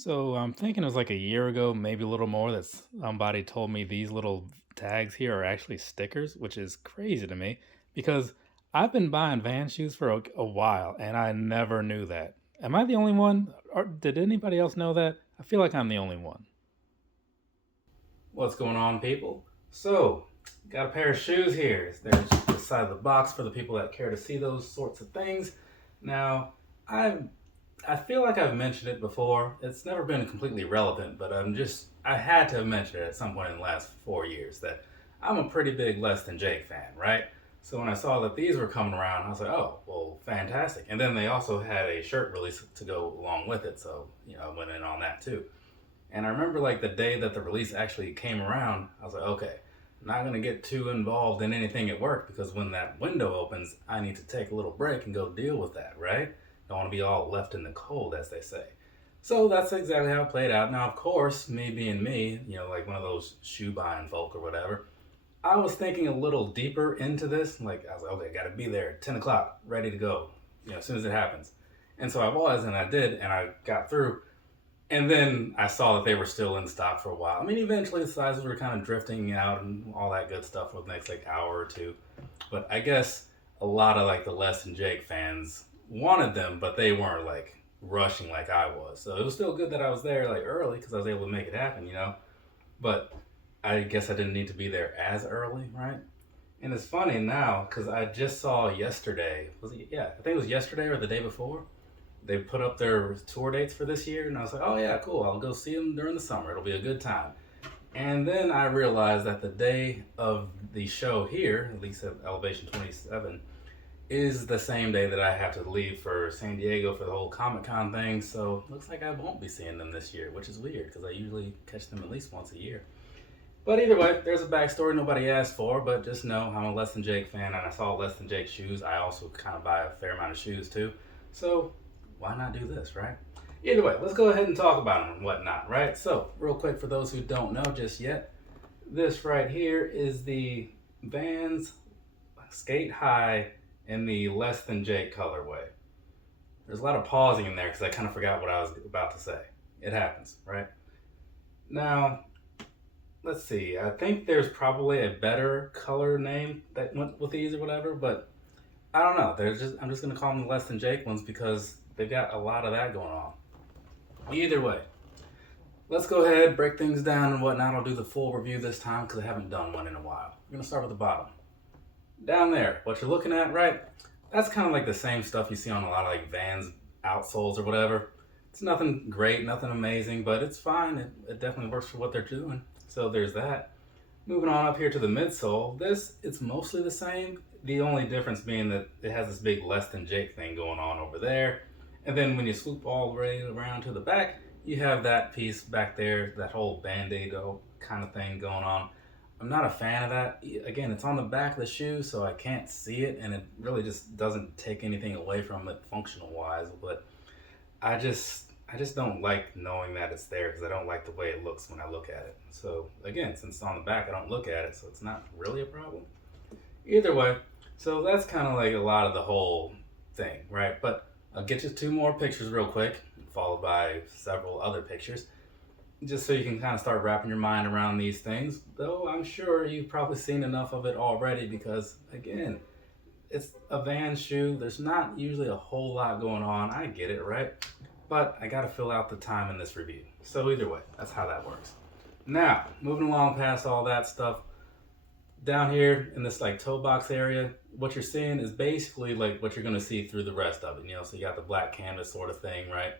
So I'm thinking it was like a year ago, maybe a little more, that somebody told me these little tags here are actually stickers, which is crazy to me because I've been buying Vans shoes for a while and I never knew that. Am I the only one? Or did anybody else know that? I feel like I'm the only one. What's going on, people? So, got a pair of shoes here. There's the side of the box for the people that care to see those sorts of things. Now, I I feel like I've mentioned it before. It's never been completely relevant, but I had to have mentioned it at some point in the last 4 years that I'm a pretty big Less Than Jake fan, right? So when I saw that these were coming around, I was like, oh, well, fantastic. And then they also had a shirt release to go along with it, so I went in on that too. And I remember like the day that the release actually came around, I was like, okay, I'm not gonna get too involved in anything at work because when that window opens, I need to take a little break and go deal with that, right? Don't want to be all left in the cold, as they say. So that's exactly how it played out. Now, of course, me being me, like one of those shoe buying folk or whatever, I was thinking a little deeper into this. Like, I was like, okay, gotta be there at 10 o'clock, ready to go, as soon as it happens. And so I was, and I did, and I got through. And then I saw that they were still in stock for a while. I mean, eventually the sizes were kind of drifting out and all that good stuff for the next like hour or two. But I guess a lot of like the Les and Jake fans wanted them, but they weren't like rushing like I was. So it was still good that I was there like early because I was able to make it happen. But I guess I didn't need to be there as early, right? And it's funny now because I just saw yesterday. Was it? Yeah, I think it was yesterday or the day before they put up their tour dates for this year, and I was like, oh yeah, cool. I'll go see them during the summer. It'll be a good time. And then I realized that the day of the show here, at least at Elevation 27, is the same day that I have to leave for San Diego for the whole Comic Con thing. So looks like I won't be seeing them this year, which is weird because I usually catch them at least once a year. But either way, there's a backstory nobody asked for, but just know I'm a Less Than Jake fan, and I saw Less Than Jake shoes. I also kind of buy a fair amount of shoes too. So why not do this, right? Either way, let's go ahead and talk about them and whatnot, right? So, real quick for those who don't know just yet, this right here is the Vans Sk8 Hi in the Less Than Jake colorway. There's a lot of pausing in there because I kind of forgot what I was about to say. It happens, right? Now, let's see. I think there's probably a better color name that went with these or whatever, but I don't know. I'm just gonna call them the Less Than Jake ones because they've got a lot of that going on. Either way, let's go ahead, break things down and whatnot. I'll do the full review this time because I haven't done one in a while. We're gonna start with the bottom. Down there, what you're looking at, right? That's kind of like the same stuff you see on a lot of like Vans outsoles or whatever. It's nothing great, nothing amazing, but it's fine. It definitely works for what they're doing. So there's that. Moving on up here to the midsole, it's mostly the same. The only difference being that it has this big Less Than Jake thing going on over there. And then when you swoop all the way around to the back, you have that piece back there, that whole band-aid kind of thing going on. I'm not a fan of that. Again, it's on the back of the shoe, so I can't see it, and it really just doesn't take anything away from it functional wise. But I just don't like knowing that it's there because I don't like the way it looks when I look at it. So again, since it's on the back, I don't look at it, so it's not really a problem. Either way, so that's kind of like a lot of the whole thing, right? But I'll get you two more pictures real quick, followed by several other pictures, just so you can kind of start wrapping your mind around these things. Though I'm sure you've probably seen enough of it already because, again, it's a Vans shoe. There's not usually a whole lot going on. I get it, right? But I got to fill out the time in this review. So either way, that's how that works. Now, moving along past all that stuff, down here in this like toe box area, what you're seeing is basically like what you're gonna see through the rest of it. So you got the black canvas sort of thing, right?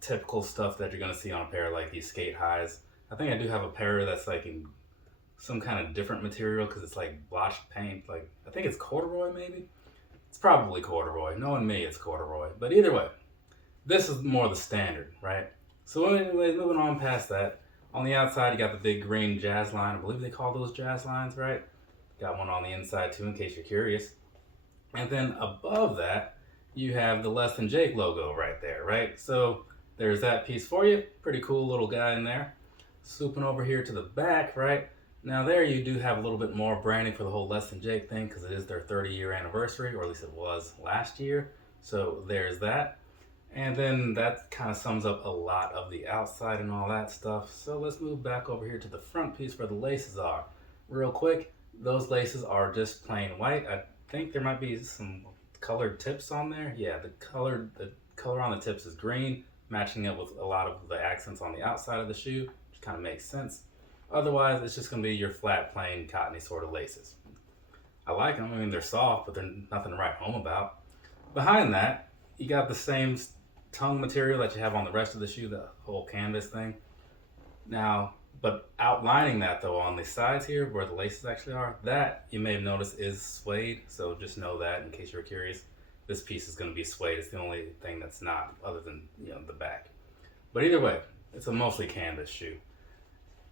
Typical stuff that you're gonna see on a pair like these skate highs. I think I do have a pair that's like in some kind of different material because it's like blotched paint. Like I think it's corduroy maybe. It's probably corduroy. Knowing me, it's corduroy. But either way, this is more the standard, right? So anyways, moving on past that, on the outside you got the big green jazz line. I believe they call those jazz lines, right? Got one on the inside too in case you're curious. And then above that, you have the Less Than Jake logo right there, right? So there's that piece for you. Pretty cool little guy in there. Swooping over here to the back, right? Now there you do have a little bit more branding for the whole Less Than Jake thing because it is their 30-year anniversary, or at least it was last year. So there's that. And then that kind of sums up a lot of the outside and all that stuff. So let's move back over here to the front piece where the laces are. Real quick, those laces are just plain white. I think there might be some colored tips on there. Yeah, the color on the tips is green, matching up with a lot of the accents on the outside of the shoe, which kind of makes sense. Otherwise, it's just going to be your flat, plain, cottony sort of laces. I like them. I mean, they're soft, but they're nothing to write home about. Behind that, you got the same tongue material that you have on the rest of the shoe, the whole canvas thing. Now, but outlining that though on the sides here where the laces actually are, that you may have noticed is suede. So just know that in case you're curious, this piece is going to be suede. It's the only thing that's not, other than the back. But either way, it's a mostly canvas shoe.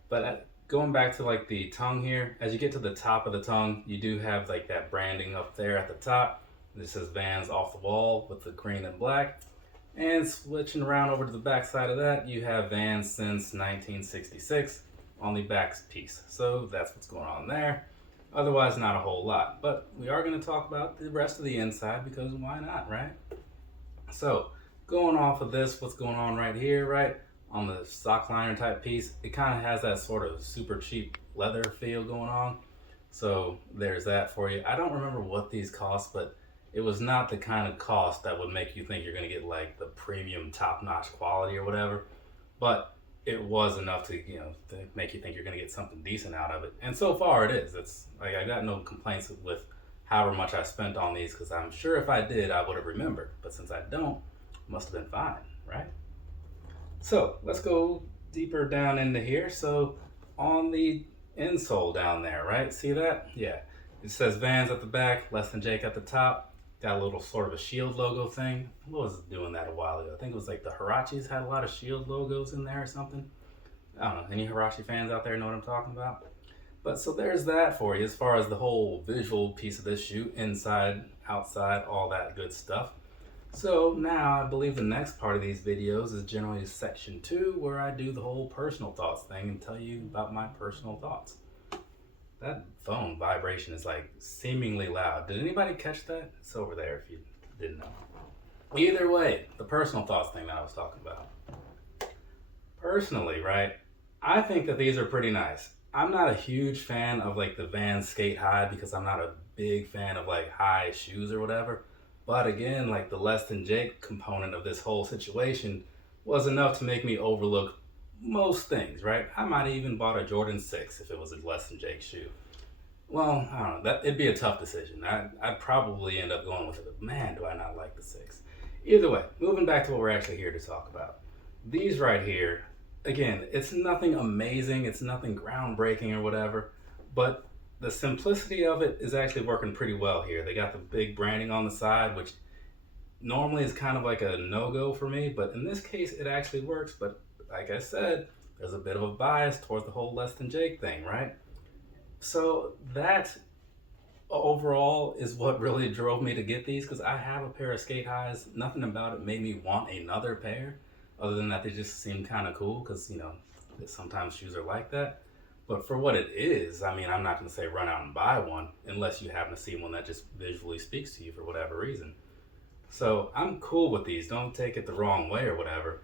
But going back to like the tongue here, as you get to the top of the tongue, you do have like that branding up there at the top. This says Vans off the wall with the green and black. And switching around over to the back side of that, you have Vans since 1966 on the back piece. So that's what's going on there. Otherwise, not a whole lot. But we are going to talk about the rest of the inside because why not, right? So going off of this, what's going on right here, right? On the sock liner type piece, it kind of has that sort of super cheap leather feel going on. So there's that for you. I don't remember what these cost, but it was not the kind of cost that would make you think you're going to get like the premium top-notch quality or whatever, but it was enough to to make you think you're going to get something decent out of it. And so far it is. It's like I got no complaints with however much I spent on these, because I'm sure if I did I would have remembered, but since I don't, it must have been fine, right? So let's go deeper down into here. So on the insole down there, right, see that? Yeah, it says Vans at the back, Less Than Jake at the top. Got a little sort of a shield logo thing. I was doing that a while ago. I think it was like the Hirachis had a lot of shield logos in there or something. I don't know. Any Hirachi fans out there know what I'm talking about? But so there's that for you as far as the whole visual piece of this shoe, inside, outside, all that good stuff. So now I believe the next part of these videos is generally section 2, where I do the whole personal thoughts thing and tell you about my personal thoughts. That phone vibration is like seemingly loud. Did anybody catch that? It's over there if you didn't know. Either way, the personal thoughts thing that I was talking about. Personally, right, I think that these are pretty nice. I'm not a huge fan of like the Vans Sk8 Hi because I'm not a big fan of like high shoes or whatever. But again, like the Less Than Jake component of this whole situation was enough to make me overlook most things, right? I might have even bought a Jordan 6 if it was a Less Than Jake shoe. Well, I don't know. It'd be a tough decision. I'd probably end up going with it, but man, do I not like the 6. Either way, moving back to what we're actually here to talk about. These right here, again, it's nothing amazing. It's nothing groundbreaking or whatever, but the simplicity of it is actually working pretty well here. They got the big branding on the side, which normally is kind of like a no-go for me, but in this case, it actually works. But like I said, there's a bit of a bias towards the whole Less Than Jake thing, right? So that overall is what really drove me to get these, because I have a pair of Sk8 Hi's. Nothing about it made me want another pair, other than that they just seem kind of cool, because sometimes shoes are like that. But for what it is, I mean, I'm not going to say run out and buy one unless you happen to see one that just visually speaks to you for whatever reason. So I'm cool with these. Don't take it the wrong way or whatever.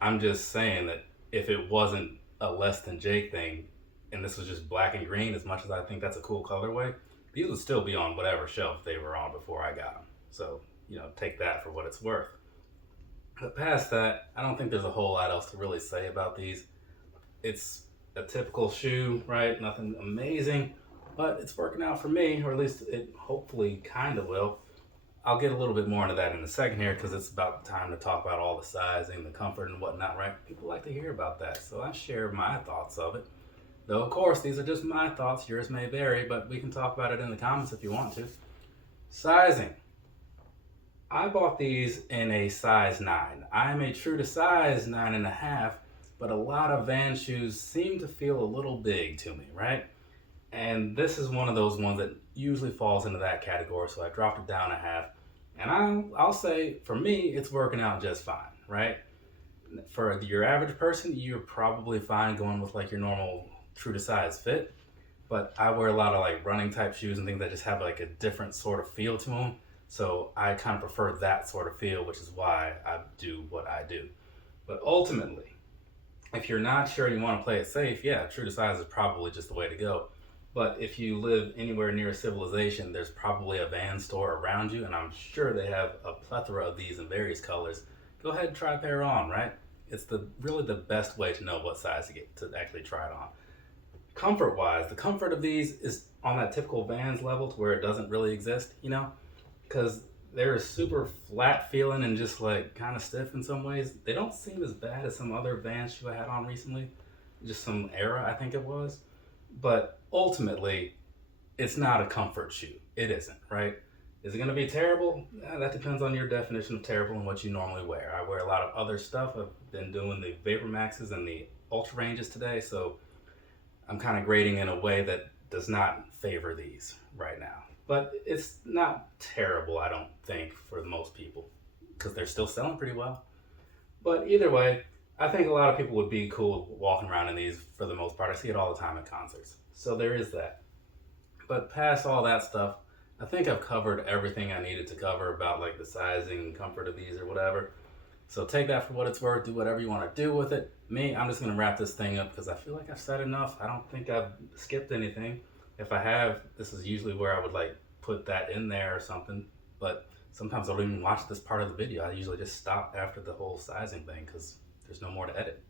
I'm just saying that if it wasn't a Less Than Jake thing, and this was just black and green, as much as I think that's a cool colorway, these would still be on whatever shelf they were on before I got them. So, take that for what it's worth. But past that, I don't think there's a whole lot else to really say about these. It's a typical shoe, right? Nothing amazing, but it's working out for me, or at least it hopefully kind of will. I'll get a little bit more into that in a second here, because it's about time to talk about all the sizing, the comfort, and whatnot, right? People like to hear about that, so I share my thoughts of it. Though, of course, these are just my thoughts. Yours may vary, but we can talk about it in the comments if you want to. Sizing. I bought these in a size 9. I am a true to size 9.5, but a lot of Vans shoes seem to feel a little big to me, right? And this is one of those ones that usually falls into that category, so I dropped it down a half. And I'll say, for me, it's working out just fine, right? For your average person, you're probably fine going with like your normal true to size fit, but I wear a lot of like running type shoes and things that just have like a different sort of feel to them. So I kind of prefer that sort of feel, which is why I do what I do. But ultimately, if you're not sure and you want to play it safe, yeah, true to size is probably just the way to go. But if you live anywhere near a civilization, there's probably a van store around you, and I'm sure they have a plethora of these in various colors. Go ahead and try a pair on, right? It's the really the best way to know what size to get to actually try it on. Comfort wise, the comfort of these is on that typical Vans level to where it doesn't really exist, you know, because they're super flat feeling and just like kind of stiff in some ways. They don't seem as bad as some other Vans shoe I had on recently, just some era I think it was. But ultimately, it's not a comfort shoe. It isn't, right? Is it going to be terrible? That depends on your definition of terrible and what you normally wear. I wear a lot of other stuff. I've been doing the Vapor Maxes and the Ultra Ranges today, so I'm kind of grading in a way that does not favor these right now. But it's not terrible, I don't think, for most people, because they're still selling pretty well. But either way, I think a lot of people would be cool walking around in these for the most part. I see it all the time at concerts. So there is that. But past all that stuff, I think I've covered everything I needed to cover about like the sizing and comfort of these or whatever. So take that for what it's worth. Do whatever you want to do with it. Me, I'm just going to wrap this thing up because I feel like I've said enough. I don't think I've skipped anything. If I have, this is usually where I would like put that in there or something. But sometimes I don't even watch this part of the video. I usually just stop after the whole sizing thing because there's no more to edit.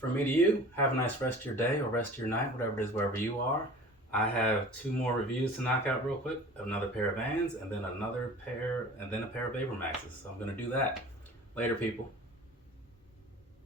From me to you, have a nice rest of your day or rest of your night, whatever it is, wherever you are. I have 2 more reviews to knock out real quick. Another pair of Vans and then another pair and then a pair of Vapor Maxes. So I'm going to do that. Later, people.